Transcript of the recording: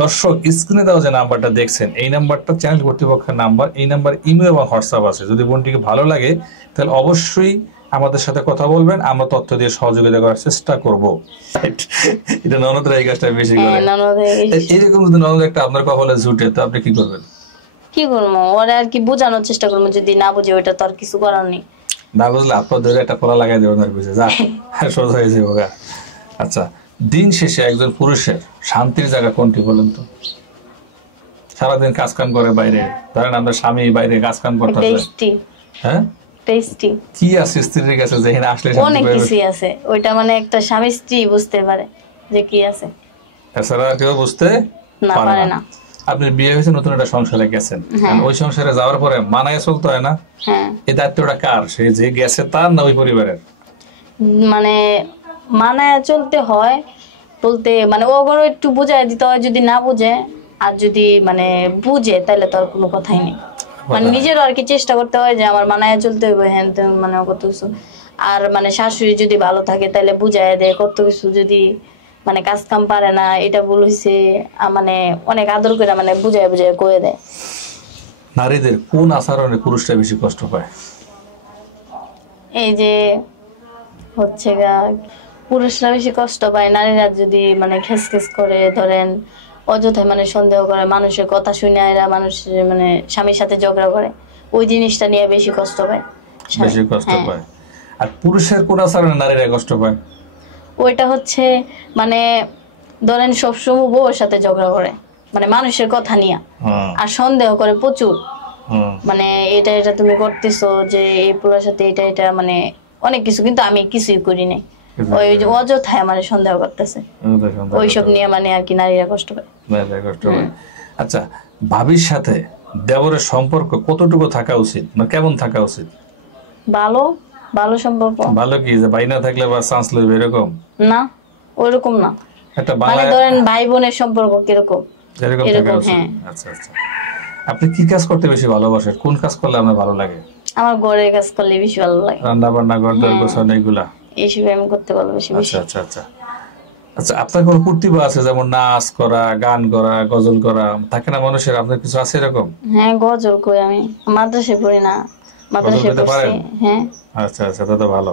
দর্শক স্ক্রিনে দেওয়া যে নাম্বারটা দেখছেন এই নাম্বারটা চ্যানেল কর্তৃপক্ষের নাম্বার। এই নাম্বার ইমেল এবং হোয়াটসঅ্যাপ আছে। যদি বোনটিকে ভালো লাগে তাহলে অবশ্যই আমাদের সাথে কথা বলবেন, আমরা তথ্য দিয়ে সহযোগিতা করার চেষ্টা করব। এটা ননদরা এই কাজটা বেশি করে। এইরকম যদি ননদ একটা আপনার কপালে জুটে তো আপনি কি করবেন? কি করবো, ওরা আর কি বোঝানোর চেষ্টা করবো, যদি না বুঝে ওইটা তো আর কিছু করার নেই। না বুঝলে আপনার ধরে একটা ফলা লাগাই দেবেন আর বুঝে যা সোজা হয়ে যাবে। আচ্ছা, দিন শেষে একজন পুরুষের শান্তির জায়গা কোনটি বলেন তো? সারাদিন কাজ কাম করে বাইরে, ধরেন আমরা স্বামী বাইরে কাজ কাম করতে হ্যাঁ টেস্টি কি আছে স্ত্রীর কাছে যেখানে আসলে অনেক কিছু আছে, ওইটা মানে একটা স্বামী স্ত্রী বুঝতে পারে যে কি আছে, এছাড়া কেউ বুঝতে পারে না। আপনি বিয়ে হয়েছে, নতুন একটা সংসারে গেছেন, ওই সংসারে যাওয়ার পরে মানায় চলতে হয় না? এই দায়িত্বটা কার? সে যে গেছে তার না ওই পরিবারের? মানে মানায় চলতে হয় বলতে মানে ওগুলো একটু বুঝাই দিতে হয় যদি না বুঝে, আর যদি মানে বুঝে তাহলে তো আর কোনো কথাই নেই। মানে নিজেরও আর কি চেষ্টা করতে হয় যে আমার মানায় চলতে হইবে, হ্যাঁ মানে কত কিছু। আর মানে শাশুড়ি যদি ভালো থাকে তাহলে বুঝাই দেয় কত কিছু, যদি মানে কাজ কাম পারে না এটা ভুল হয়েছে মানে অনেক আদর করে মানে বুঝায় বুঝায় কয়ে দেয়। নারীদের কোন আচরণে পুরুষরা বেশি কষ্ট পায়? এই যে হচ্ছে গা পুরুষরা বেশি কষ্ট পায়, নারীরা যদি মানে খেস করে, ধরেন অযথায় মানে সন্দেহ করে, মানুষের কথা শুনে এরা মানুষের মানে স্বামীর সাথে ঝগড়া করে, ওই জিনিসটা নিয়ে বেশি কষ্ট পায়। বেশি কষ্ট পায়। আর পুরুষের কোন আচরণে নারীরা কষ্ট পায়? ওইটা হচ্ছে মানে ধরেন সবসময় বউর সাথে ঝগড়া করে, মানে মানুষের কথা নিয়ে, আর সন্দেহ করে প্রচুর, মানে এটা এটা তুমি করতেছো যে এই পুরোর সাথে এটা এটা মানে অনেক কিছু, কিন্তু আমি কিছুই করি নাই, ওই যে অযথায় মানে সন্দেহ করতেছে, ওইসব নিয়ে মানে আর কি নারীরা কষ্ট পায়। আচ্ছা, ভাবির সাথে দেবরের সম্পর্ক কতটুকু থাকা উচিত, মানে কেমন থাকা উচিত? ভালো ভালো সম্পর্ক। ভালো কি যে ভাই না থাকলে বা চান্স লইবে এরকম না? ওইরকম না, একটা মানে ধরেন ভাই বোনের সম্পর্ক কিরকম এরকম থাকা উচিত। আচ্ছা আচ্ছা, আপনি কি কাজ করতে বেশি ভালোবাসেন? কোন কাজ করলে আপনার ভালো লাগে? আমার ঘরের কাজ করলে বেশি ভালো লাগে, রান্না বান্না, ঘর দর গোছানো, এগুলা এইসব আমি করতে ভালোবাসি বেশি। আচ্ছা আচ্ছা আচ্ছা, আপনার কোনো প্রতিভা আছে, যেমন নাচ করা, গান করা, গজল করা থাকে না মানুষের, আপনার কিছু আছে এরকম? হ্যাঁ, গজল কই, আমি মাদ্রাসায় পড়ি না, মাদ্রাসায় পড়ছি। হ্যাঁ, আচ্ছা আচ্ছা, তা তো ভালো।